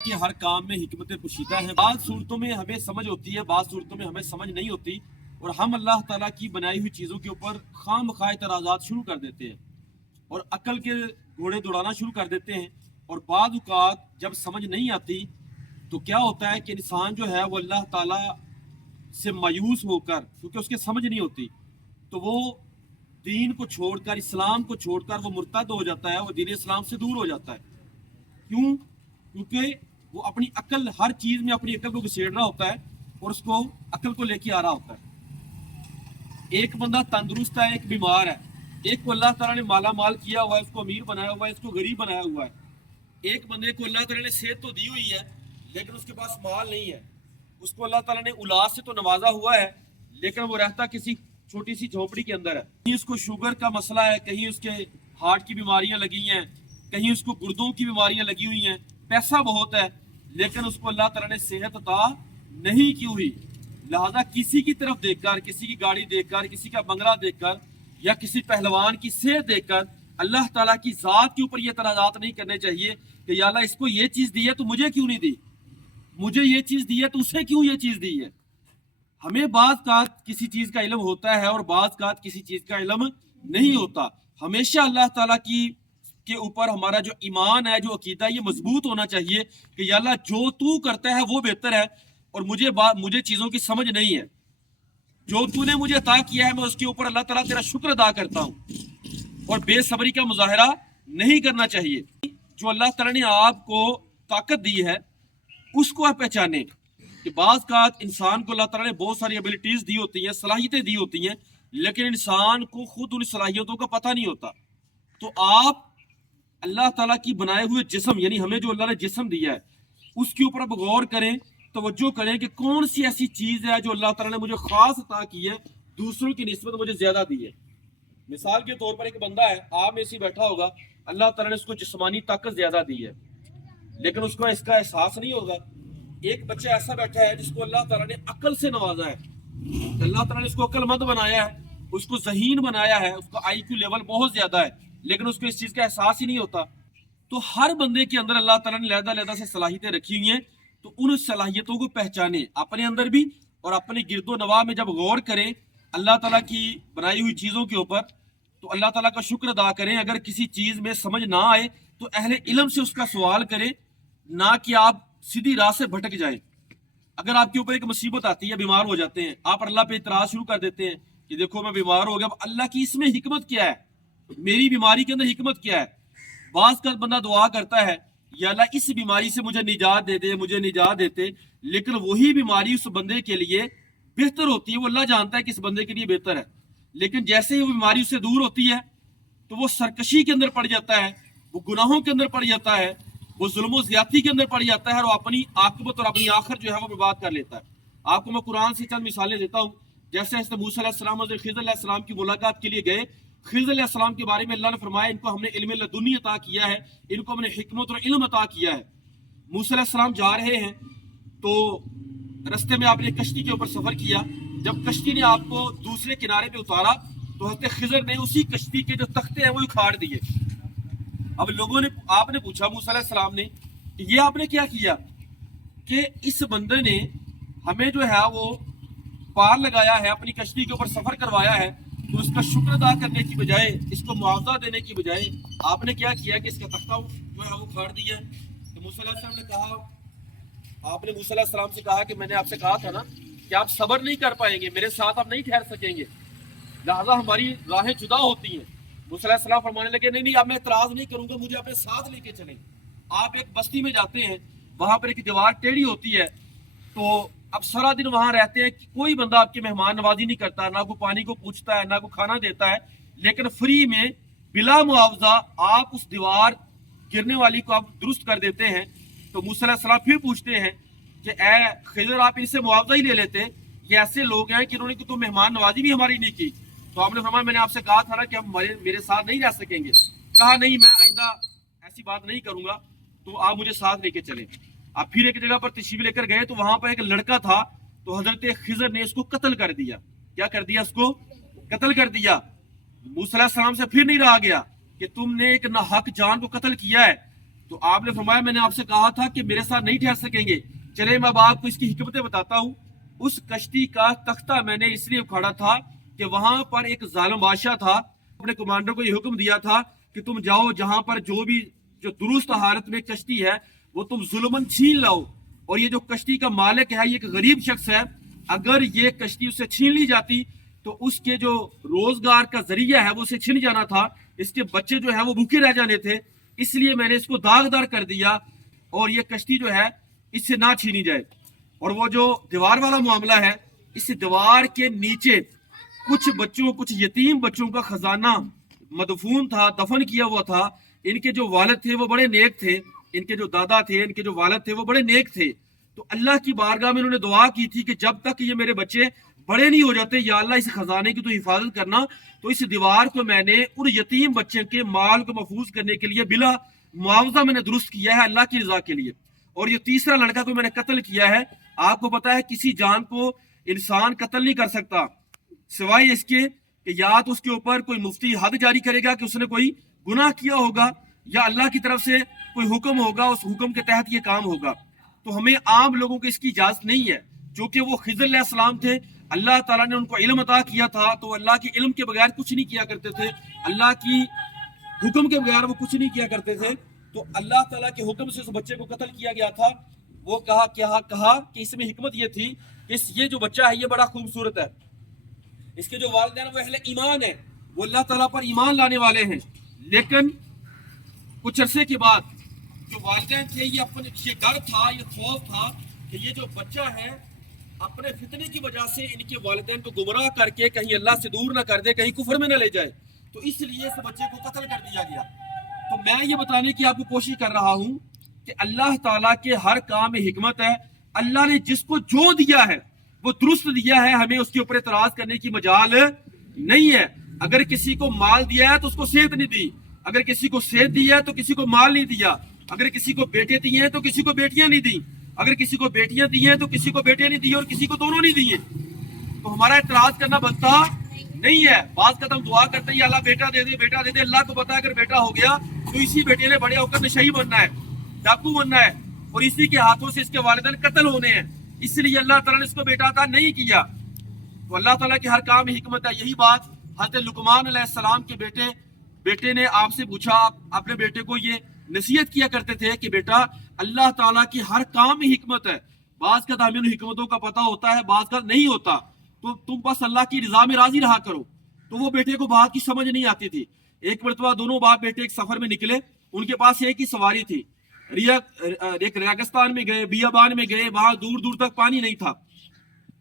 کہ ہر کام میں حکمت پوشیدہ ہے. بعض صورتوں میں ہمیں سمجھ ہوتی ہے, بعض صورتوں میں ہمیں سمجھ نہیں ہوتی, اور ہم اللہ تعالیٰ کی بنائی ہوئی چیزوں کے اوپر خواہ مخواہ اعتراضات شروع کر دیتے ہیں اور عقل کے گھوڑے دوڑانا شروع کر دیتے ہیں. اور بعض اوقات جب سمجھ نہیں آتی تو کیا ہوتا ہے کہ انسان جو ہے وہ اللہ تعالیٰ سے مایوس ہو کر, کیونکہ اس کے سمجھ نہیں ہوتی, تو وہ دین کو چھوڑ کر, اسلام کو چھوڑ کر وہ مرتد ہو جاتا ہے, وہ دین اسلام سے دور ہو جاتا ہے. کیوں؟ کیونکہ وہ اپنی عقل, ہر چیز میں اپنی عقل کو گھسیڑ رہا ہوتا ہے اور اس کو عقل کو لے کے آ رہا ہوتا ہے. ایک بندہ تندرست ہے, ایک بیمار ہے. ایک کو اللہ تعالیٰ نے مالا مال کیا ہوا ہے, اس کو امیر بنایا ہوا ہے, اس کو غریب بنایا ہوا ہے. ایک بندے کو اللہ تعالیٰ نے صحت تو دی ہوئی ہے لیکن اس کے پاس مال نہیں ہے. اس کو اللہ تعالیٰ نے اولاد سے تو نوازا ہوا ہے لیکن وہ رہتا کسی چھوٹی سی جھونپڑی کے اندر ہے. کہیں اس کو شوگر کا مسئلہ ہے, کہیں اس کے ہارٹ کی بیماریاں لگی ہیں, کہیں اس کو گردوں کی بیماریاں لگی ہوئی ہیں. پیسہ بہت ہے لیکن اس کو اللہ تعالیٰ نے صحت عطا نہیں کی ہوئی. لہذا کسی کی طرف دیکھ کر, کسی کی گاڑی دیکھ کر, کسی کا بنگلہ دیکھ کر یا کسی پہلوان کی صحت دیکھ کر اللہ تعالیٰ کی ذات کے اوپر یہ اعتراضات نہیں کرنے چاہیے کہ یا اللہ اس کو یہ چیز دی ہے تو مجھے کیوں نہیں دی, مجھے یہ چیز دی ہے تو اسے کیوں یہ چیز دی ہے. ہمیں بعض اوقات کسی چیز کا علم ہوتا ہے اور بعض اوقات کسی چیز کا علم نہیں ہوتا. ہمیشہ اللہ تعالیٰ کی کے اوپر ہمارا جو ایمان ہے, جو عقیدہ ہے, یہ مضبوط ہونا چاہیے کہ یا اللہ جو تو کرتا ہے وہ بہتر ہے اور مجھے چیزوں کی سمجھ نہیں ہے. جو تو نے مجھے عطا کیا ہے میں اس کے اوپر اللہ تعالیٰ تیرا شکر ادا کرتا ہوں اور بے صبری کا مظاہرہ نہیں کرنا چاہیے. جو اللہ تعالیٰ نے آپ کو طاقت دی ہے اس کو آپ پہچانیں کہ بعض اوقات انسان کو اللہ تعالیٰ نے بہت ساری ایبلٹیز دی ہوتی ہیں, صلاحیتیں دی ہوتی ہیں, لیکن انسان کو خود ان صلاحیتوں کا پتہ نہیں ہوتا. تو آپ اللہ تعالیٰ کی بنائے ہوئے جسم, یعنی ہمیں جو اللہ نے جسم دیا ہے اس کے اوپر اب غور کریں, توجہ کریں کہ کون سی ایسی چیز ہے جو اللہ تعالیٰ نے مجھے خاص عطا کی ہے, دوسروں کی نسبت مجھے زیادہ دی ہے. مثال کے طور پر ایک بندہ ہے, آپ میں سے بیٹھا ہوگا, اللہ تعالیٰ نے اس کو جسمانی طاقت زیادہ دی ہے لیکن اس کو اس کا احساس نہیں ہوگا. ایک بچہ ایسا بیٹھا ہے جس کو اللہ تعالیٰ نے عقل سے نوازا ہے, اللہ تعالیٰ نے اس کو عقل مند بنایا ہے, اس کو ذہین بنایا ہے, اس کا آئی کیو لیول بہت زیادہ ہے لیکن اس کو اس چیز کا احساس ہی نہیں ہوتا. تو ہر بندے کے اندر اللہ تعالیٰ نے علیحدہ سے صلاحیتیں رکھی ہوئی ہیں, تو ان صلاحیتوں کو پہچانیں اپنے اندر بھی اور اپنے گرد و نواح میں. جب غور کریں اللہ تعالیٰ کی بنائی ہوئی چیزوں کے اوپر تو اللہ تعالیٰ کا شکر ادا کریں. اگر کسی چیز میں سمجھ نہ آئے تو اہل علم سے اس کا سوال کریں, نہ کہ آپ سیدھی راہ سے بھٹک جائیں. اگر آپ کے اوپر ایک مصیبت آتی ہے, بیمار ہو جاتے ہیں, آپ اللہ پہ اعتراض شروع کر دیتے ہیں کہ دیکھو میں بیمار ہو گیا, اب اللہ کی اس میں حکمت کیا ہے, میری بیماری کے اندر حکمت کیا ہے. بعض کا بندہ دعا کرتا ہے یا اللہ اس بیماری سے مجھے نجات دے دے, مجھے نجات دیتے, لیکن وہی بیماری اس بندے کے لیے بہتر ہوتی ہے, وہ اللہ جانتا ہے کہ اس بندے کے لیے بہتر ہے, لیکن جیسے ہی وہ بیماری اس سے دور ہوتی ہے تو وہ سرکشی کے اندر پڑ جاتا ہے, وہ گناہوں کے اندر پڑ جاتا ہے, وہ ظلم و زیادتی کے اندر پڑ جاتا ہے اور اپنی عاقبت اور اپنی آخر جو ہے وہ برباد کر لیتا ہے. آپ کو میں قرآن سے چند مثالیں دیتا ہوں. جیسے حضرت موسیٰ علیہ السلام اور خضر علیہ السلام کی ملاقات کے لیے گئے, خضر علیہ السلام کے بارے میں اللہ نے فرمایا ان کو ہم نے علم لدنی عطا کیا ہے, ان کو ہم نے حکمت اور علم عطا کیا ہے. موسیٰ علیہ السلام جا رہے ہیں تو رستے میں آپ نے کشتی کے اوپر سفر کیا, جب کشتی نے آپ کو دوسرے کنارے پہ اتارا تو حضرت خضر نے اسی کشتی کے جو تختے ہیں وہ اکھاڑ دیے. اب لوگوں نے, آپ نے پوچھا موسیٰ علیہ السلام نے کہ یہ آپ نے کیا کیا, کہ اس بندے نے ہمیں جو ہے وہ پار لگایا ہے, اپنی کشتی کے اوپر سفر کروایا ہے, تو اس کا شکر ادا کرنے کی بجائے, اس کو معاوضہ دینے کی بجائے آپ نے کیا کیا کہ اس کا تختہ جو ہے وہ کھاڑ دیا. تو موسیٰ علیہ السلام نے کہا, آپ نے موسیٰ علیہ السلام سے کہا کہ میں نے آپ سے کہا تھا نا کہ آپ صبر نہیں کر پائیں گے, میرے ساتھ آپ نہیں ٹھہر سکیں گے, لہٰذا ہماری راہیں جدا ہوتی ہیں. موسیٰ علیہ السلام فرمانے لگے نہیں اب میں اعتراض نہیں کروں گا, مجھے اپنے ساتھ لے کے چلیں. آپ ایک بستی میں جاتے ہیں, وہاں پر ایک دیوار ٹیڑھی ہوتی ہے, تو اب سارا دن وہاں رہتے ہیں, کوئی بندہ آپ کی مہمان نوازی نہیں کرتا, نہ کوئی پانی کو پوچھتا ہے, نہ کوئی کھانا دیتا ہے, لیکن فری میں بلا معاوضہ آپ اس دیوار گرنے والی کو آپ درست کر دیتے ہیں. تو موسیٰ علیہ السلام پھر پوچھتے ہیں کہ اے خضر آپ ان سے معاوضہ ہی لے لیتے, یہ ایسے لوگ ہیں کہ انہوں نے تو مہمان نوازی بھی ہماری نہیں کی. تو آپ نے فرمایا میں نے آپ سے کہا تھا نا کہ ہم میرے ساتھ نہیں رہ سکیں گے. کہا نہیں میں آئندہ ایسی بات نہیں کروں گا, تو آپ مجھے ساتھ لے کے چلیں. آپ پھر ایک جگہ پر تشریف لے کر گئے تو وہاں پر ایک لڑکا تھا, تو حضرت خضر نے اس کو قتل کر دیا. کیا کر دیا, اس کو قتل کر دیا. موسیٰ علیہ السلام سے پھر نہیں رہا گیا کہ تم نے ایک ناحق جان کو قتل کیا ہے, تو آپ نے فرمایا میں نے آپ سے کہا تھا کہ میرے ساتھ نہیں ٹھہر سکیں گے، چلے میں اب آپ کو اس کی حکمتیں بتاتا ہوں۔ اس کشتی کا تختہ میں نے اس لیے اکھاڑا تھا کہ وہاں پر ایک ظالم بادشاہ تھا، اپنے کمانڈر کو یہ حکم دیا تھا کہ تم جاؤ جہاں پر جو درست حالت میں کشتی ہے وہ تم ظلمن چھین لاؤ، اور یہ جو کشتی کا مالک ہے یہ ایک غریب شخص ہے، اگر یہ کشتی اسے چھین لی جاتی تو اس کے جو روزگار کا ذریعہ ہے وہ اسے چھن جانا تھا، اس کے بچے جو ہے وہ بھوکے رہ جانے تھے، اس لیے میں نے اس کو داغدار کر دیا اور یہ کشتی جو ہے اس سے نہ چھینی جائے۔ اور وہ جو دیوار والا معاملہ ہے، اس دیوار کے نیچے کچھ یتیم بچوں کا خزانہ مدفون تھا، دفن کیا ہوا تھا۔ ان کے جو والد تھے وہ بڑے نیک تھے، ان کے جو دادا تھے، ان کے جو والد تھے وہ بڑے نیک تھے، تو اللہ کی بارگاہ میں انہوں نے دعا کی تھی کہ جب تک یہ میرے بچے بڑے نہیں ہو جاتے یا اللہ اس خزانے کی تو حفاظت کرنا۔ تو اس دیوار کو میں نے ان یتیم بچے کے مال کو محفوظ کرنے کے لیے بلا معاوضہ میں نے درست کیا ہے اللہ کی رضا کے لیے۔ اور یہ تیسرا لڑکا کو میں نے قتل کیا ہے۔ آپ کو پتا ہے کسی جان کو انسان قتل نہیں کر سکتا سوائے اس کے کہ یا تو اس کے اوپر کوئی مفتی حد جاری کرے گا کہ اس نے کوئی گناہ کیا ہوگا، یا اللہ کی طرف سے کوئی حکم ہوگا، اس حکم کے تحت یہ کام ہوگا۔ تو ہمیں عام لوگوں کو اس کی اجازت نہیں ہے، چونکہ وہ خضر علیہ السلام تھے، اللہ تعالیٰ نے ان کو علم عطا کیا تھا، تو اللہ کے علم کے بغیر کچھ نہیں کیا کرتے تھے، اللہ کی حکم کے بغیر وہ کچھ نہیں کیا کرتے تھے۔ تو اللہ تعالیٰ کے حکم سے اس بچے کو قتل کیا گیا تھا۔ وہ کہا کہ اس میں حکمت یہ تھی کہ یہ جو بچہ ہے یہ بڑا خوبصورت ہے، اس کے جو والدین وہ اہل ایمان ہیں، وہ اللہ تعالیٰ پر ایمان لانے والے ہیں، لیکن کچھ عرصے کے بعد جو والدین تھے یہ ڈر تھا، یہ خوف تھا کہ یہ جو بچہ ہے اپنے فتنے کی وجہ سے ان کے والدین کو گمراہ کر کے کہیں اللہ سے دور نہ کر دے، کہیں کفر میں نہ لے جائے، تو اس لیے اس بچے کو قتل کر دیا گیا۔ تو میں یہ بتانے کی آپ کو کوشش کر رہا ہوں کہ اللہ تعالیٰ کے ہر کام میں حکمت ہے۔ اللہ نے جس کو جو دیا ہے وہ درست دیا ہے، ہمیں اس کے اوپر اعتراض کرنے کی مجال نہیں ہے۔ اگر کسی کو مال دیا ہے تو اس کو صحت نہیں دی، اگر کسی کو صحت دی ہے تو کسی کو مال نہیں دیا، اگر کسی کو بیٹے دیے ہیں تو کسی کو بیٹیاں نہیں دی، اگر کسی کو بیٹیاں دی ہیں تو کسی کو بیٹے نہیں دیے، اور کسی کو دونوں نہیں دیے، تو ہمارا اعتراض کرنا بنتا نہیں ہے۔ بعض کا ہم دعا کرتے ہیں اللہ بیٹا دے دے، بیٹا دے دے، اللہ کو پتا ہے اگر بیٹا ہو گیا تو اسی بیٹے نے بڑے ہو کر نشئی بننا ہے، ڈاکو بننا ہے، اور اسی کے ہاتھوں سے اس کے والدین قتل ہونے ہیں، اس لیے اللہ تعالیٰ نے اس کو بیٹا عطا نہیں کیا۔ تو اللہ تعالیٰ کے ہر کام میں حکمت ہے۔ یہی بات حضرت لقمان علیہ السلام کے بیٹے نے آپ سے پوچھا، اپنے بیٹے کو یہ نصیحت کیا کرتے تھے کہ بیٹا اللہ تعالیٰ کی ہر کام میں حکمت ہے، بعض کا ہمیں ان حکمتوں کا پتہ ہوتا ہے، بعض کا نہیں ہوتا، تو تم بس اللہ کی رضا میں راضی رہا کرو۔ تو وہ بیٹے کو بات کی سمجھ نہیں آتی تھی۔ ایک مرتبہ دونوں باپ بیٹے ایک سفر میں نکلے، ان کے پاس ایک ہی سواری تھی، ایک ریگستان میں گئے، بیابان میں گئے، وہاں دور دور تک پانی نہیں تھا،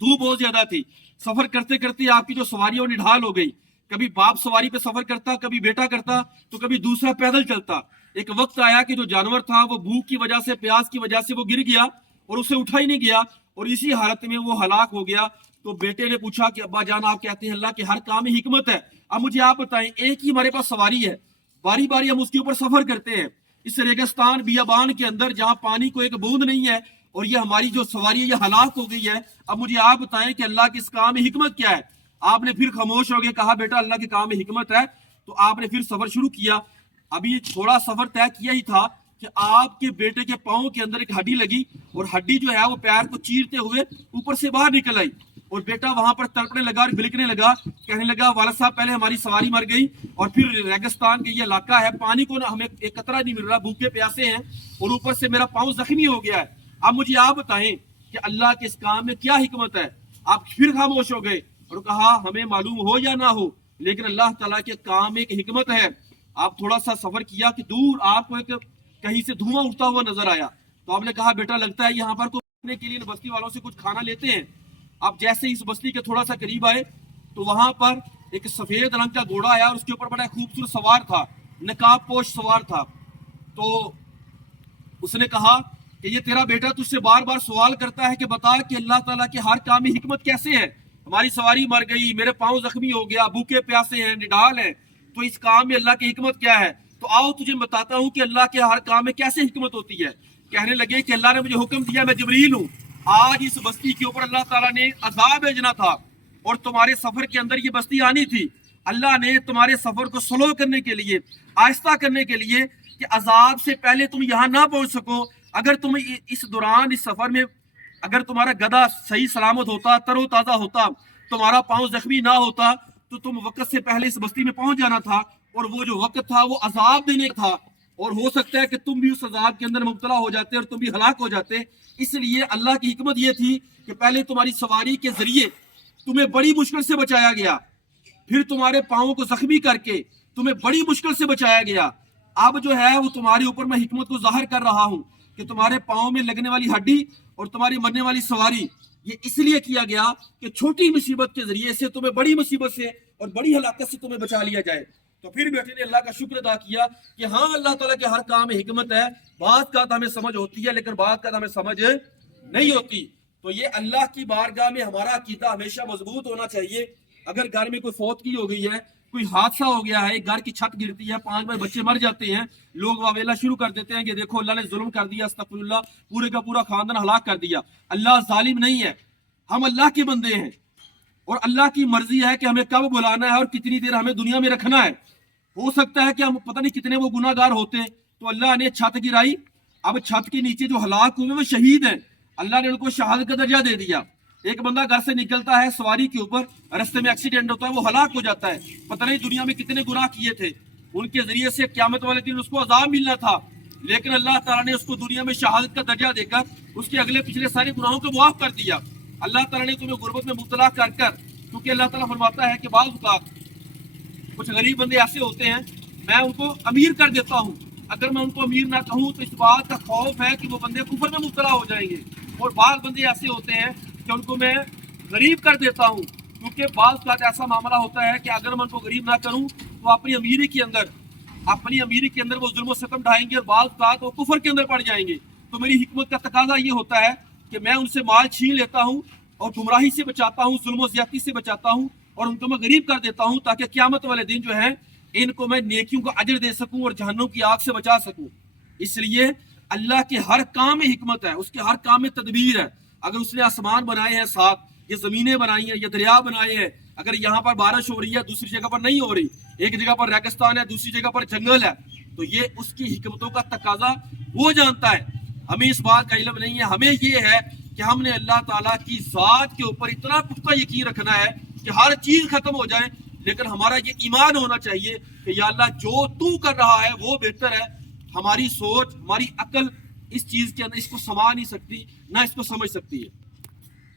دھوپ بہت زیادہ تھی۔ سفر کرتے کرتے آپ کی جو سواری ہے وہ نڈھال ہو گئی، کبھی باپ سواری پہ سفر کرتا، کبھی بیٹا کرتا، تو کبھی دوسرا پیدل چلتا۔ ایک وقت آیا کہ جو جانور تھا وہ بھوک کی وجہ سے، پیاس کی وجہ سے وہ گر گیا اور اسے اٹھا ہی نہیں گیا، اور اسی حالت میں وہ ہلاک ہو گیا۔ تو بیٹے نے پوچھا کہ ابا جان آپ کہتے ہیں اللہ کے ہر کام میں حکمت ہے، اب مجھے آپ بتائیں، ایک ہی ہمارے پاس سواری ہے، باری باری ہم اس کے اوپر سفر کرتے ہیں اس ریگستان بیابان کے اندر جہاں پانی کو ایک بوند نہیں ہے، اور یہ ہماری جو سواری ہے یہ ہلاک ہو گئی ہے، اب مجھے آپ بتائیں کہ اللہ کے اس کام میں حکمت کیا ہے؟ آپ نے پھر خاموش ہو گئے، کہا بیٹا اللہ کے کام میں حکمت ہے۔ تو آپ نے پھر سفر شروع کیا۔ ابھی تھوڑا سفر طے کیا ہی تھا کہ آپ کے بیٹے کے پاؤں کے اندر ایک ہڈی لگی، اور ہڈی جو ہے وہ پیر کو چیرتے ہوئے اوپر سے باہر نکل آئی، اور بیٹا وہاں پر تڑپنے لگا اور بلکنے لگا، کہنے لگا والد صاحب پہلے ہماری سواری مر گئی، اور پھر ریگستان کا یہ علاقہ ہے، پانی کو ہمیں ایک قطرہ نہیں مل رہا، بھوکے پیاسے ہیں، اور اوپر سے میرا پاؤں زخمی ہو گیا ہے، اب مجھے آپ بتائیں کہ اللہ کے اس کام میں کیا حکمت ہے؟ آپ پھر خاموش ہو گئے اور کہا ہمیں معلوم ہو یا نہ ہو لیکن اللہ تعالیٰ کے کام میں ایک حکمت ہے۔ آپ تھوڑا سا سفر کیا کہ دور آپ کو ایک کہیں سے دھواں اٹھتا ہوا نظر آیا، تو آپ نے کہا بیٹا لگتا ہے یہاں پر کوئی کے لیے بستی والوں سے کچھ کھانا لیتے ہیں۔ آپ جیسے اس بستی کے تھوڑا سا قریب آئے تو وہاں پر ایک سفید رنگ کا گھوڑا آیا، اور اس کے اوپر بڑا خوبصورت سوار تھا، نقاب پوش سوار تھا۔ تو اس نے کہا کہ یہ تیرا بیٹا تجھ سے بار بار سوال کرتا ہے کہ بتا کہ اللہ تعالیٰ کے ہر کام میں حکمت کیسے ہے؟ ہماری سواری مر گئی، میرے پاؤں زخمی ہو گیا، بھوکے پیاسے ہیں، نڈال ہیں، تو اس کام میں اللہ کی حکمت کیا ہے؟ تو آؤ تجھے بتاتا ہوں کہ اللہ کے ہر کام میں کیسے حکمت ہوتی ہے۔ کہنے لگے کہ اللہ نے مجھے حکم دیا، میں جبریل ہوں، آج اس بستی کے اوپر اللہ تعالیٰ نے عذاب بھیجنا تھا، اور تمہارے سفر کے اندر یہ بستی آنی تھی۔ اللہ نے تمہارے سفر کو سلو کرنے کے لیے، آہستہ کرنے کے لیے، کہ کہ عذاب سے پہلے تم یہاں نہ پہنچ سکو. اگر تم اس دوران اس سفر میں اگر تمہارا گدھا صحیح سلامت ہوتا, تر و تازہ ہوتا, تمہارا پاؤں زخمی نہ ہوتا, تو تم وقت سے پہلے اس بستی میں پہنچ جانا تھا. اور وہ جو وقت تھا وہ عذاب دینے کا تھا, اور ہو سکتا ہے کہ تم بھی اس عذاب کے اندر مبتلا ہو جاتے اور تم بھی ہلاک ہو جاتے. اس لیے اللہ کی حکمت یہ تھی کہ پہلے تمہاری سواری کے ذریعے تمہیں بڑی مشکل سے بچایا گیا, پھر تمہارے پاؤں کو زخمی کر کے تمہیں بڑی مشکل سے بچایا گیا. اب جو ہے وہ تمہارے اوپر میں حکمت کو ظاہر کر رہا ہوں کہ تمہارے پاؤں میں لگنے والی ہڈی اور تمہاری مرنے والی سواری یہ اس لیے کیا گیا کہ چھوٹی مصیبت کے ذریعے سے تمہیں بڑی مصیبت سے اور بڑی ہلاکت سے تمہیں بچا لیا جائے. تو پھر بیٹے نے اللہ کا شکر ادا کیا کہ ہاں اللہ تعالیٰ کے ہر کام میں حکمت ہے. بعض کا ہمیں سمجھ ہوتی ہے لیکن بعض کا ہمیں سمجھ نہیں ہوتی. تو یہ اللہ کی بارگاہ میں ہمارا عقیدہ ہمیشہ مضبوط ہونا چاہیے. اگر گھر میں کوئی فوتگی ہو گئی ہے, کوئی حادثہ ہو گیا ہے, گھر کی چھت گرتی ہے, 5 بچے مر جاتے ہیں, لوگ واویلا شروع کر دیتے ہیں کہ دیکھو اللہ نے ظلم کر دیا, استغفر اللہ, پورے کا پورا خاندان ہلاک کر دیا. اللہ ظالم نہیں ہے, ہم اللہ کے بندے ہیں اور اللہ کی مرضی ہے کہ ہمیں کب بلانا ہے اور کتنی دیر ہمیں دنیا میں رکھنا ہے. ہو سکتا ہے کہ ہم پتہ نہیں کتنے وہ گناہ گار ہوتے ہیں, تو اللہ نے چھت گرائی, اب چھت کے نیچے جو ہلاک ہوئے وہ شہید ہیں, اللہ نے ان کو شہادت کا درجہ دے دیا. ایک بندہ گھر سے نکلتا ہے سواری کے اوپر, رستے میں ایکسیڈنٹ ہوتا ہے, وہ ہلاک ہو جاتا ہے, پتہ نہیں دنیا میں کتنے گناہ کیے تھے, ان کے ذریعے سے قیامت والے دن اس کو عذاب ملنا تھا, لیکن اللہ تعالیٰ نے اس کو دنیا میں شہادت کا درجہ دے کر اس کے اگلے پچھلے سارے گناہوں کو معاف کر دیا. اللہ تعالیٰ نے تمہیں غربت میں مبتلا کر کیونکہ اللہ تعالیٰ فرماتا ہے کہ بعض اوقات کچھ غریب بندے ایسے ہوتے ہیں میں ان کو امیر کر دیتا ہوں, اگر میں ان کو امیر نہ کہوں تو اس بات کا خوف ہے کہ وہ بندے کفر میں مبتلا ہو جائیں گے. اور بعض بندے ایسے ہوتے ہیں کہ ان کو میں غریب کر دیتا ہوں, کیونکہ بعض اوقات ایسا معاملہ ہوتا ہے کہ اگر میں ان کو غریب نہ کروں تو اپنی امیری کے اندر وہ ظلم و ستم ڈھائیں گے اور بعض اوقات وہ کفر کے اندر پڑ جائیں گے. تو میری حکمت کا تقاضا یہ ہوتا ہے کہ میں ان سے مال چھین لیتا ہوں اور گمراہی سے بچاتا ہوں, ظلم و زیادتی سے بچاتا ہوں, اور ان کو میں غریب کر دیتا ہوں تاکہ قیامت والے دن جو ہے ان کو میں نیکیوں کا اجر دے سکوں اور جہنم کی آگ سے بچا سکوں. اس لیے اللہ کے ہر کام میں حکمت ہے, اس کے ہر کام میں تدبیر ہے. اگر اس نے آسمان بنائے ہیں 7, یہ زمینیں بنائی ہیں, یہ دریا بنائے ہیں, اگر یہاں پر بارش ہو رہی ہے دوسری جگہ پر نہیں ہو رہی, ایک جگہ پر ریگستان ہے دوسری جگہ پر جنگل ہے, تو یہ اس کی حکمتوں کا تقاضا وہ جانتا ہے. ہمیں اس بات کا علم نہیں ہے, ہمیں یہ ہے کہ ہم نے اللہ تعالیٰ کی ذات کے اوپر اتنا پختہ یقین رکھنا ہے کہ ہر چیز ختم ہو جائے, لیکن ہمارا یہ ایمان ہونا چاہیے کہ یا اللہ جو تو کر رہا ہے وہ بہتر ہے. ہماری سوچ, ہماری عقل اس چیز کے اندر اس کو سما نہیں سکتی, نہ اس کو سمجھ سکتی ہے.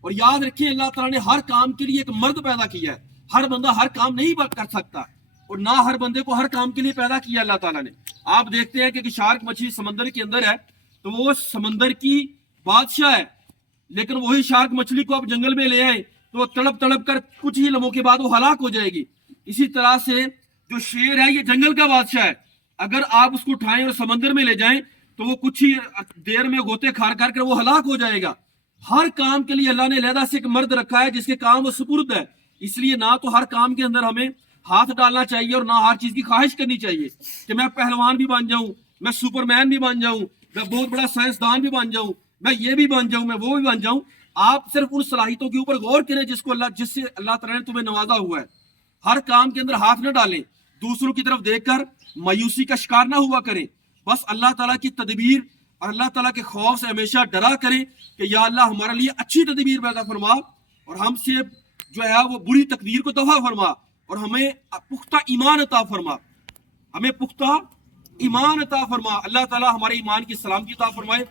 اور یاد رکھیں اللہ تعالیٰ نے ہر کام کے لیے ایک مرد پیدا کیا ہے. ہر بندہ ہر کام نہیں کر سکتا, اور نہ ہر بندے کو ہر کام کے لیے پیدا کیا اللہ تعالیٰ نے. آپ دیکھتے ہیں کہ شارک مچھلی سمندر کے اندر ہے تو وہ سمندر کی بادشاہ ہے, لیکن وہی شارک مچھلی کو آپ جنگل میں لے آئیں تو وہ تڑپ کر کچھ ہی لمحوں کے بعد وہ ہلاک ہو جائے گی. اسی طرح سے جو شیر ہے یہ جنگل کا بادشاہ ہے, اگر آپ اس کو اٹھائیں اور سمندر میں لے جائیں تو وہ کچھ ہی دیر میں غوطے کھار کر وہ ہلاک ہو جائے گا. ہر کام کے لیے اللہ نے علیحدہ سے ایک مرد رکھا ہے جس کے کام وہ سپرد ہے. اس لیے نہ تو ہر کام کے اندر ہمیں ہاتھ ڈالنا چاہیے اور نہ ہر چیز کی خواہش کرنی چاہیے کہ میں پہلوان بھی بن جاؤں, میں سپر مین بھی بن جاؤں, میں بہت بڑا سائنسدان بھی بن جاؤں, میں یہ بھی بن جاؤں, میں وہ بھی بن جاؤں. آپ صرف ان صلاحیتوں کے اوپر غور کریں جس سے اللہ تعالیٰ نے تمہیں نوازا ہوا ہے. ہر کام کے اندر ہاتھ نہ ڈالیں, دوسروں کی طرف دیکھ کر مایوسی کا شکار نہ ہوا کریں. بس اللہ تعالیٰ کی تدبیر اور اللہ تعالیٰ کے خوف سے ہمیشہ ڈرا کریں کہ یا اللہ ہمارے لیے اچھی تدبیر پیدا فرما اور ہم سے جو ہے وہ بری تقدیر کو دفع فرما, اور ہمیں پختہ ایمان عطا فرما, ہمیں پختہ ایمان عطا فرما. اللہ تعالیٰ ہمارے ایمان کی سلامتی عطا فرمائے.